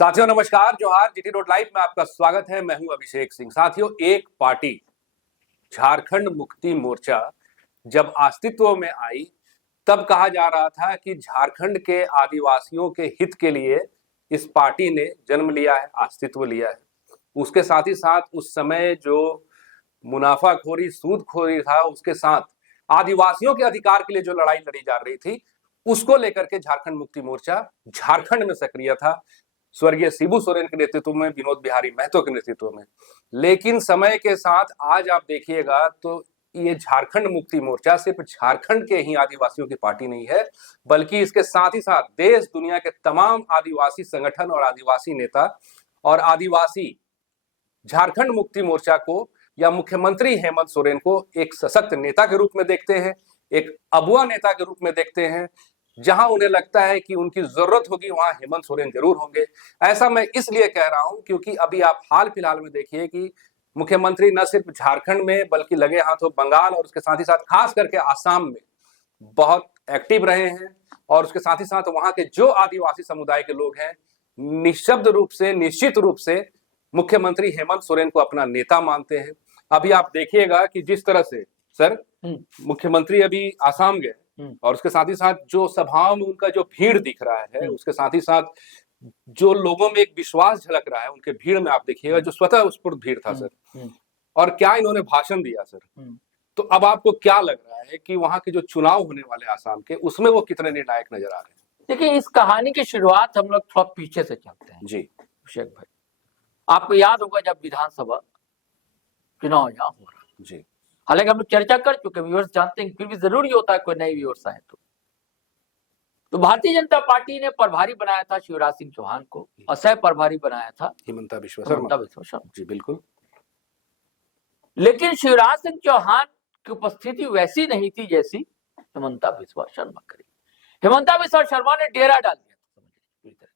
साथियों नमस्कार, जोहार। जीटी रोड लाइव में आपका स्वागत है। मैं हूं अभिषेक सिंह। साथियों, एक पार्टी झारखंड मुक्ति मोर्चा जब अस्तित्व में आई तब कहा जा रहा था कि झारखंड के आदिवासियों के हित के लिए इस पार्टी ने जन्म लिया है, अस्तित्व लिया है। उसके साथ ही साथ उस समय जो मुनाफाखोरी, सूदखोरी था, उसके साथ आदिवासियों के अधिकार के लिए जो लड़ाई लड़ी जा रही थी, उसको लेकर के झारखंड मुक्ति मोर्चा झारखंड में सक्रिय था, स्वर्गीय शिबू सोरेन के नेतृत्व में, विनोद बिहारी महतो के नेतृत्व में। लेकिन समय के साथ आज आप देखिएगा तो ये झारखंड मुक्ति मोर्चा सिर्फ झारखंड के ही आदिवासियों की पार्टी नहीं है, बल्कि इसके साथ ही साथ देश दुनिया के तमाम आदिवासी संगठन और आदिवासी नेता और आदिवासी झारखंड मुक्ति मोर्चा को या मुख्यमंत्री हेमंत सोरेन को एक सशक्त नेता के रूप में देखते हैं, एक अगुवा नेता के रूप में देखते हैं। जहां उन्हें लगता है कि उनकी जरूरत होगी वहां हेमंत सोरेन जरूर होंगे। ऐसा मैं इसलिए कह रहा हूं क्योंकि अभी आप हाल फिलहाल में देखिए कि मुख्यमंत्री न सिर्फ झारखंड में बल्कि लगे हाथों बंगाल और उसके साथ ही साथ खास करके आसाम में बहुत एक्टिव रहे हैं। और उसके साथ ही साथ वहां के जो आदिवासी समुदाय के लोग हैं, निशब्द रूप से, निश्चित रूप से मुख्यमंत्री हेमंत सोरेन को अपना नेता मानते हैं। अभी आप देखिएगा कि जिस तरह से सर मुख्यमंत्री अभी आसाम गए और उसके साथ ही साथ जो सभाओं में उनका जो भीड़ दिख रहा है, उसके साथ ही साथ जो लोगों में एक विश्वास झलक रहा है उनके भीड़ में, आप देखिएगा जो स्वतः स्फूर्त भीड़ था सर। और क्या इन्होंने भाषण दिया सर। तो अब आपको क्या लग रहा है कि वहां के जो चुनाव होने वाले आसाम के, उसमें वो कितने निर्णायक नजर आ रहे हैं? देखिए, इस कहानी की शुरुआत हम लोग थोड़ा पीछे से चलते हैं। जी अभिषेक भाई, आपको याद होगा जब विधानसभा चुनाव यहाँ हो रहा, जी, हालांकि हम लोग चर्चा कर चुके, व्यूअर्स जानते हैं, फिर भी जरूरी होता है कोई नए व्यूअर्स आए तो भारतीय जनता पार्टी ने प्रभारी बनाया था शिवराज सिंह चौहान को और सह प्रभारी बनाया था हिमंता बिश्वा शर्मा। जी बिल्कुल। लेकिन शिवराज सिंह चौहान की उपस्थिति वैसी नहीं थी जैसी हिमंता बिश्वा शर्मा करी। हिमंता बिश्वा शर्मा ने डेरा डाल दिया था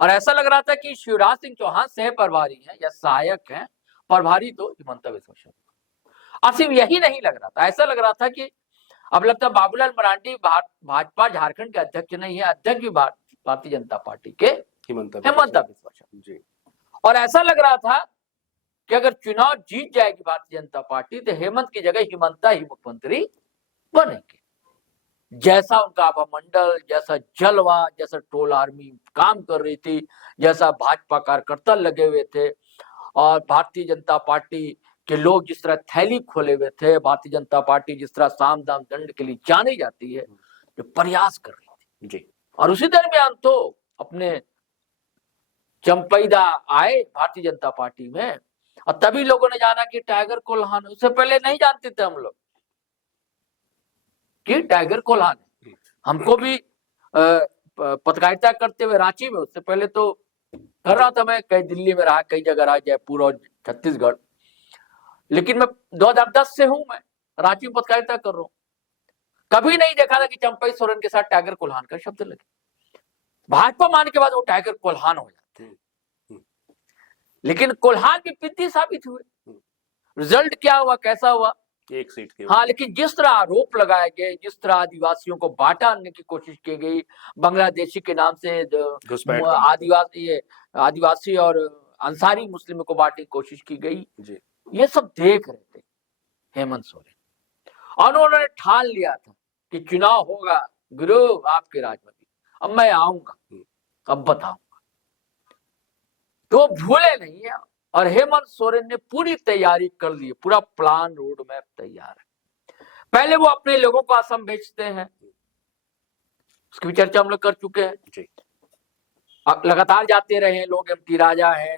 और ऐसा लग रहा था कि शिवराज सिंह चौहान सह प्रभारी हैं या सहायक हैं, प्रभारी तो हिमंता बिश्वा शर्मा। और सिर्फ यही नहीं लग रहा था, ऐसा लग रहा था कि अब लगता है बाबूलाल मरांडी भाजपा झारखंड के अध्यक्ष नहीं है, अध्यक्ष भी भारतीय जनता पार्टी के हिमंता बिश्वा शर्मा जी। और ऐसा लग रहा था कि अगर चुनाव जीत जाएगी भारतीय जनता पार्टी तो हेमंत की जगह हिमंता ही मुख्यमंत्री बनेंगे। जैसा उनका आभा मंडल, जैसा जलवा, जैसा टोल आर्मी काम कर रही थी, जैसा भाजपा कार्यकर्ता लगे हुए थे और भारतीय जनता पार्टी के लोग जिस तरह थैली खोले हुए थे, भारतीय जनता पार्टी जिस तरह साम दाम दंड के लिए जानी जाती है, जो प्रयास कर रही थी जी। और उसी दरमियान तो अपने चंपैदा आए भारतीय जनता पार्टी में और तभी लोगों ने जाना कि टाइगर कोल्हान, उससे पहले नहीं जानते थे हम लोग कि टाइगर कोल्हान। हमको भी पत्रकारिता करते हुए रांची में, उससे पहले तो कर रहा था मैं, कई दिल्ली में रहा, कई जगह रहा, जयपुर और छत्तीसगढ़, लेकिन मैं 2010 से हूं, मैं रांची में पत्रकारिता कर रहा हूं। कभी नहीं देखा था कि चंपई सोरेन के साथ टाइगर कोल्हान का शब्द लगे। भाजपा मानने के बाद वो टाइगर कोल्हान हो जाते हैं, लेकिन कोल्हान भी पिद्दी साबित हुए। रिजल्ट क्या हुआ, कैसा हुआ? एक सीट के। हाँ, लेकिन जिस तरह आरोप लगाए गए, जिस तरह आदिवासियों को बांटा आने की कोशिश की गई, बांग्लादेशी के नाम से आदिवासी और अंसारी मुस्लिमों को बांटने की कोशिश की गई जी। ये सब देख रहे थे हेमंत सोरेन और उन्होंने ठान लिया था कि चुनाव होगा गुरु आपके राज में, अब मैं आऊंगा, अब बताऊंगा। तो भूले नहीं है और हेमंत सोरेन ने पूरी तैयारी कर ली, पूरा प्लान, रोड मैप तैयार है। पहले वो अपने लोगों को असम भेजते हैं, उसकी भी चर्चा हम लोग कर चुके हैं जी। लगातार जाते रहे लोग, एमटी राजा है,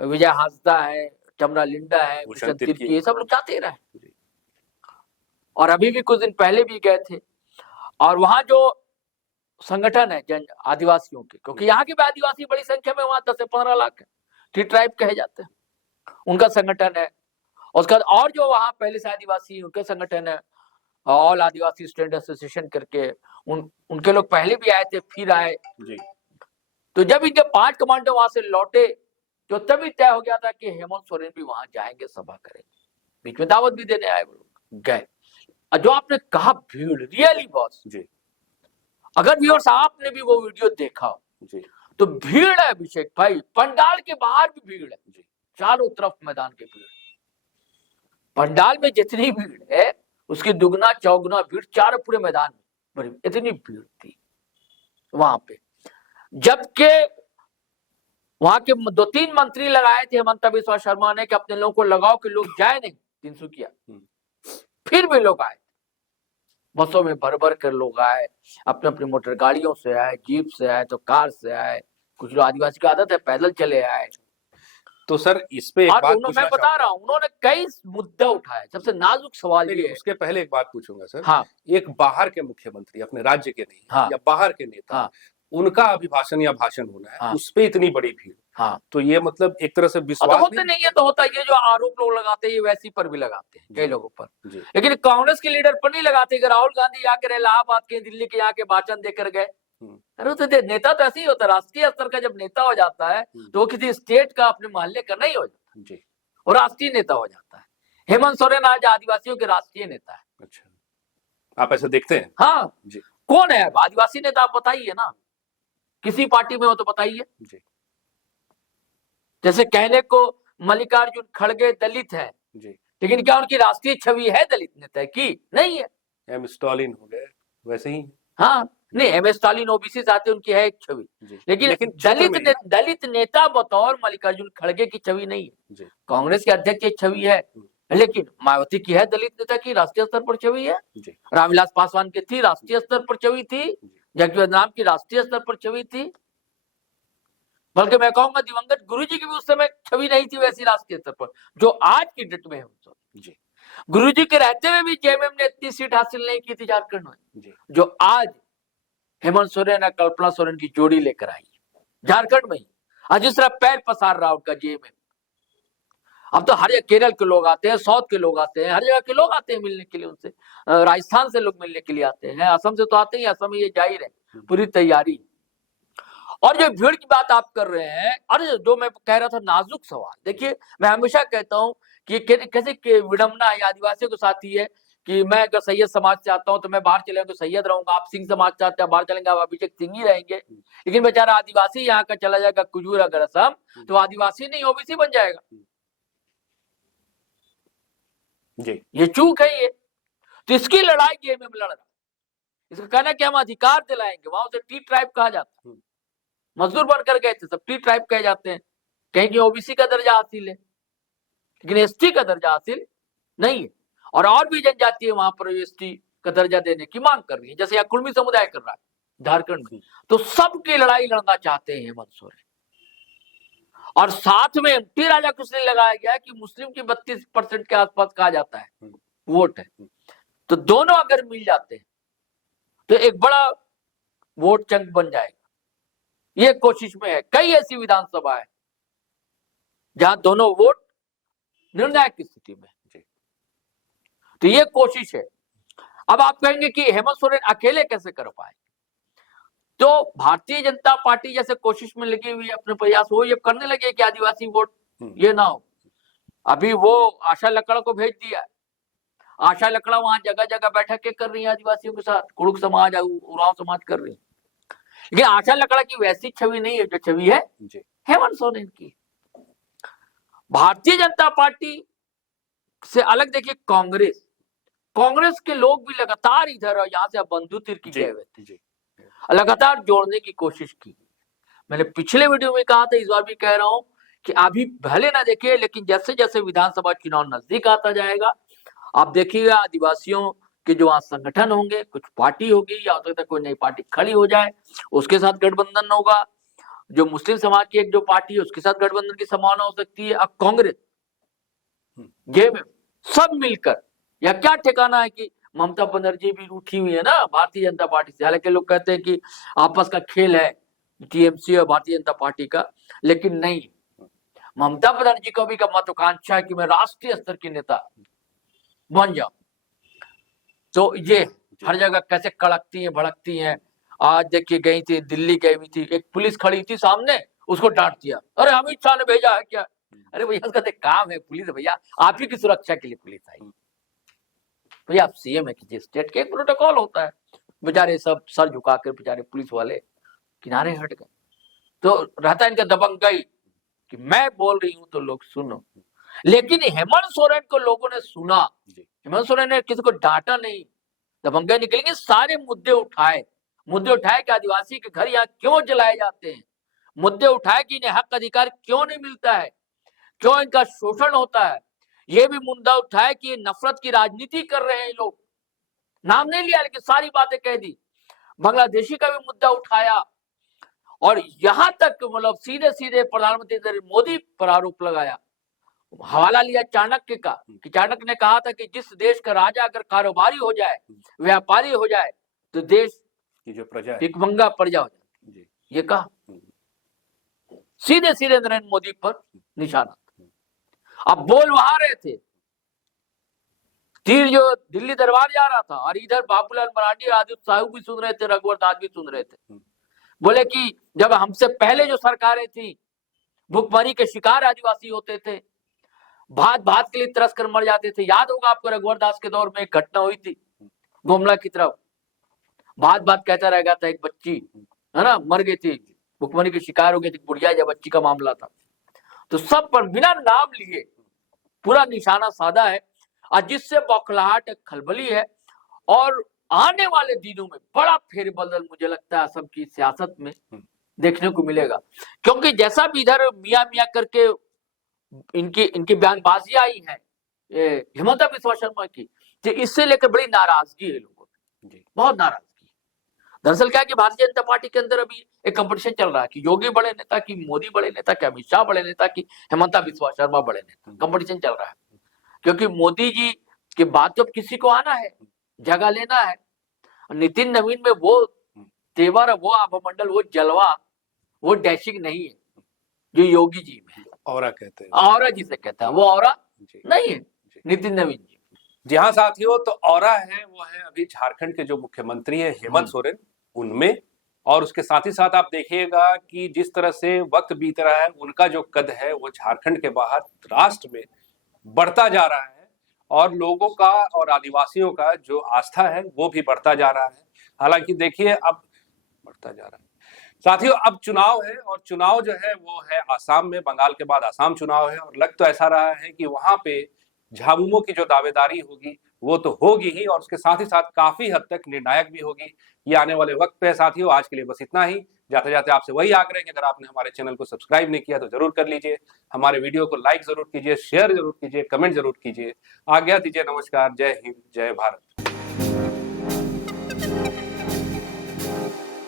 विजय हांसदा है, चमरा लिंडा है, भूषण तिर्की, ये सब लोग जाते रहे और अभी भी कुछ दिन पहले भी गए थे। और वहां जो संगठन है जन आदिवासियों के, क्योंकि यहाँ के भी आदिवासी बड़ी संख्या में, वहां 10 से 15 लाख है, टी ट्राइब कहे जाते हैं, उनका संगठन है। उसका और जो वहां पहले से आदिवासी, उनका संगठन है ऑल आदिवासी स्टूडेंट एसोसिएशन करके, उनके लोग पहले भी आए थे, फिर आए जी। तो जब इनके 5 कमांडो वहां से लौटे तो तभी तय हो गया था कि हेमंत सोरेन भी वहां जाएंगे, सभा करेंगे, बीच में दावत भी देने आए, गए। जो आपने कहा भीड़ रियली बॉस जी, अगर व्यूअर्स आपने भी वो वीडियो देखा हो जी, तो भीड़ है अभिषेक भाई, पंडाल के बाहर भी भीड़ है, चारों तरफ मैदान के भीड़। पंडाल में जितनी भीड़ है उसकी दुगना चौगुना भीड़ चारों पूरे मैदान में बड़ी, इतनी भीड़ थी वहां पे। जबकि वहां के 2-3 मंत्री लगाए थे हेमंत बिस्वा शर्मा ने कि अपने लोगों को लगाओ कि लोग जाए नहीं तिनसुकिया, फिर भी लोग आए, बसों में भर भर कर लोग आए, अपने अपनी मोटर गाड़ियों से आए, जीप से आए तो कार से आए, कुछ लोग आदिवासी की आदत है पैदल चले आए। तो सर इस पे एक बात मैं बता रहा हूँ उन्होंने कई मुद्दा उठाए। सबसे नाजुक सवाल ये है, उसके पहले एक बात पूछूंगा सर। हाँ, एक बाहर के मुख्यमंत्री, अपने राज्य के नहीं, हाँ, या बाहर के नेता, हाँ, उनका अभिभाषण या भाषण होना है, हाँ, उस पे इतनी बड़ी भीड़, हाँ, तो ये मतलब एक तरह से विश्वास तो होते नहीं है, तो होता ये जो आरोप लोग लगाते हैं ये वैसी पर भी लगाते हैं कई लोगों पर, लेकिन कांग्रेस के लीडर पर नहीं लगाते। राहुल गांधी आकर इलाहाबाद के, दिल्ली के आके भाषण देकर गए, अरे तो नेता तो ऐसे ही होता है, राष्ट्रीय स्तर का जब नेता हो जाता है तो वो किसी स्टेट का, अपने मोहल्ले का नहीं हो जाता और राष्ट्रीय नेता हो जाता है। हेमंत सोरेन आज आदिवासियों के राष्ट्रीय नेता है। अच्छा, आप ऐसा देखते हैं? हाँ जी। कौन है आदिवासी नेता, आप बताइए ना, किसी पार्टी में हो तो बताइए। जैसे कहने को मल्लिकार्जुन खड़गे दलित है जी, लेकिन क्या उनकी राष्ट्रीय छवि है दलित नेता की? नहीं है। एम स्टालिन हो गए वैसे ही, हाँ नहीं, एम स्टालिन ओबीसी से आते, उनकी है एक छवि, लेकिन दलित नेता बतौर मल्लिकार्जुन खड़गे की छवि नहीं है। कांग्रेस के अध्यक्ष की छवि है, लेकिन मायावती की है दलित नेता की राष्ट्रीय स्तर पर छवि है, रामविलास पासवान की थी राष्ट्रीय स्तर पर छवि थी, जगजीवन राम की राष्ट्रीय स्तर पर छवि थी, बल्कि मैं कहूंगा दिवंगत गुरुजी की भी उस समय छवि नहीं थी वैसी राष्ट्रीय स्तर पर जो आज की डेट में है। गुरुजी के रहते हुए भी जेएमएम ने इतनी सीट हासिल नहीं की थी झारखंड में जो आज हेमंत सोरेन और कल्पना सोरेन की जोड़ी लेकर आई झारखंड में ही। आज जिस तरह पैर पसार रहा उनका जेएमएम, अब तो हर जगह केरल के लोग आते हैं, साउथ के लोग आते हैं, हर जगह के लोग आते हैं मिलने के लिए उनसे, राजस्थान से लोग मिलने के लिए आते हैं, असम से तो आते ही, असम में ये जाहिर है पूरी तैयारी। और जो भीड़ की बात आप कर रहे हैं, अरे जो मैं कह रहा था नाजुक सवाल, देखिए मैं हमेशा कहता हूं कि कैसे विडम्बना है आदिवासियों के साथ ही है कि मैं अगर सैयद समाज से आता हूं तो मैं बाहर चले तो सैयद रहूंगा, आप सिंह समाज से आते हैं बाहर चलेंगे आप अभिषेक सिंह ही रहेंगे, लेकिन बेचारा आदिवासी यहाँ का चला जाएगा कुजूर अगर असम, तो आदिवासी नहीं ओबीसी बन जाएगा जी। ये चूक है ये, तो इसकी लड़ाई गेम में लड़ रहा, इसका कहना कि हम अधिकार दिलाएंगे, वहां उसे टी ट्राइब कहा जाता है, मजदूर बनकर गए थे सब टी ट्राइब कहे जाते हैं, कहीं की ओबीसी का दर्जा हासिल है लेकिन एसटी का दर्जा हासिल नहीं है, और भी जनजाति है वहां पर एसटी का दर्जा देने की मांग कर रही है, जैसे यहाँ कुर्मी समुदाय कर रहा है झारखंड में। तो सबकी लड़ाई लड़ना चाहते हैं हेमंत सोरेन, और साथ में एमटी राजा को इसलिए लगाया गया कि मुस्लिम की 32% के आसपास कहा जाता है वोट है, तो दोनों अगर मिल जाते हैं तो एक बड़ा वोट चंक बन जाएगा। ये कोशिश में है, कई ऐसी विधानसभा है जहां दोनों वोट निर्णायक की स्थिति में, तो ये कोशिश है। अब आप कहेंगे कि हेमंत सोरेन अकेले कैसे कर पाए, तो भारतीय जनता पार्टी जैसे कोशिश में लगी हुई अपने प्रयास वो ये करने लगे कि आदिवासी वोट ये ना हो। अभी वो आशा लकड़ा को भेज दिया, आशा लकड़ा वहां जगह जगह बैठकें कर रही है आदिवासियों के साथ, कुड़ुक समाज उरांव समाज कर रही है, लेकिन आशा लकड़ा की वैसी छवि नहीं है जो छवि है हेमंत सोरेन की। भारतीय जनता पार्टी से अलग देखिए कांग्रेस के लोग भी लगातार इधर और यहाँ से बंधु तीर की गए हुए थे, लगातार जोड़ने की कोशिश की। मैंने पिछले वीडियो में कहा था, इस बार भी कह रहा हूं कि अभी भले ना देखिए, लेकिन जैसे जैसे विधानसभा चुनाव नजदीक आता जाएगा आप देखिएगा आदिवासियों के जो आज संगठन होंगे, कुछ पार्टी होगी या हो सकता है कोई नई पार्टी खड़ी हो जाए, उसके साथ गठबंधन होगा, जो मुस्लिम समाज की एक जो पार्टी है उसके साथ गठबंधन की संभावना हो सकती है। अब कांग्रेस ये में सब मिलकर, या क्या ठिकाना है कि ममता बनर्जी भी उठी हुई है ना भारतीय जनता पार्टी से, हालांकि लोग कहते हैं कि आपस का खेल है टीएमसी और भारतीय जनता पार्टी का, लेकिन नहीं, ममता बनर्जी को भी का महत्वाकांक्षा है कि मैं राष्ट्रीय स्तर की नेता बन जाऊं, तो ये हर जगह कैसे कड़कती हैं भड़कती हैं। आज देखिए गई थी, दिल्ली गई हुई थी, एक पुलिस खड़ी थी सामने, उसको डांट दिया, अरे अमित शाह ने भेजा है क्या? अरे भैया उसका काम है पुलिस, भैया आप ही की सुरक्षा के लिए पुलिस आई, भैया आप सीएम है कि स्टेट के एक प्रोटोकॉल होता है। बेचारे सब सर झुकाकर बेचारे पुलिस वाले किनारे हट गए, तो रहता है इनका दबंगई कि मैं बोल रही हूं तो लोग सुनो। लेकिन हेमंत सोरेन को लोगों ने सुना, हेमंत सोरेन ने किसी को डांटा नहीं, दबंगई निकलेंगे, सारे मुद्दे उठाए कि आदिवासी के घर यहाँ क्यों जलाए जाते हैं, मुद्दे उठाए कि इन्हें हक अधिकार क्यों नहीं मिलता है, क्यों इनका शोषण होता है। ये भी मुद्दा उठाया कि ये नफरत की राजनीति कर रहे हैं लोग, नाम नहीं लिया लेकिन सारी बातें कह दी। बांग्लादेशी का भी मुद्दा उठाया और यहां तक मतलब सीधे सीधे प्रधानमंत्री नरेंद्र मोदी पर आरोप लगाया। हवाला लिया चाणक्य का कि चाणक्य ने कहा था कि जिस देश का राजा अगर कारोबारी हो जाए, व्यापारी हो जाए, तो देश की जो प्रजा है भिखमंगा प्रजा हो जाए। ये कहा सीधे सीधे नरेंद्र मोदी पर निशाना। अब बोल वहां रहे थे, तीर जो दिल्ली दरबार जा रहा था, और इधर बाबूलाल मरांडी आदित्य साहू भी सुन रहे थे, रघुवर दास भी सुन रहे थे। बोले कि जब हमसे पहले जो सरकारें थी, भुखमरी के शिकार आदिवासी होते थे, भात भात के लिए तरस कर मर जाते थे। याद होगा आपको रघुवर दास के दौर में एक घटना हुई थी गुमला की तरफ, भात भात कहता रह गया था, एक बच्ची है ना मर गई थी, भुखमरी के शिकार हो गई थी, बुढ़िया या बच्ची का मामला था। तो सब पर बिना नाम लिए पूरा निशाना साधा है, और जिससे बौखलाहट खलबली है। और आने वाले दिनों में बड़ा फेरबदल मुझे लगता है असम की सियासत में देखने को मिलेगा, क्योंकि जैसा भी इधर मियां मियां करके इनकी बयानबाजी आई है हिमंता बिस्वा शर्मा की, तो इससे लेकर बड़ी नाराजगी है लोगों में, बहुत नाराजगी। दरअसल क्या है कि भारतीय जनता पार्टी के अंदर अभी एक कंपटीशन चल रहा है कि योगी बड़े नेता की, मोदी बड़े नेता की, अमित शाह बड़े नेता की, हिमंता बिस्वा शर्मा बड़े नेता, कंपटीशन चल रहा है। क्योंकि मोदी जी के बाद तो किसी को आना है, जगह लेना है। नितिन नवीन में वो तेवर, वो आभमंडल, वो जलवा, वो डैशिंग नहीं है जो योगी जी में है। औरा कहते हैं, औरा जिसे कहते हैं, वो औरा नहीं है नितिन नवीन जी। जी हाँ साथियों, तो औरा है वो है अभी झारखंड के जो मुख्यमंत्री है हेमंत सोरेन, उनमें। और उसके साथ ही साथ आप देखिएगा कि जिस तरह से वक्त बीत रहा है, उनका जो कद है वो झारखंड के बाहर राष्ट्र में बढ़ता जा रहा है, और लोगों का और आदिवासियों का जो आस्था है वो भी बढ़ता जा रहा है। हालांकि देखिए अब बढ़ता जा रहा है साथियों, अब चुनाव है, और चुनाव जो है वो है आसाम में, बंगाल के बाद आसाम चुनाव है, और लग तो ऐसा रहा है कि वहां पे झामुमो की जो दावेदारी होगी वो तो होगी ही, और उसके साथ ही साथ काफी हद तक निर्णायक भी होगी। ये आने वाले वक्त पे है साथियों। आज के लिए बस इतना ही। जाते जाते आपसे वही आग्रह है कि अगर आपने हमारे चैनल को सब्सक्राइब नहीं किया तो जरूर कर लीजिए, हमारे वीडियो को लाइक जरूर कीजिए, शेयर जरूर कीजिए, कमेंट जरूर कीजिए। आज्ञा दीजिए, नमस्कार, जय हिंद, जय भारत।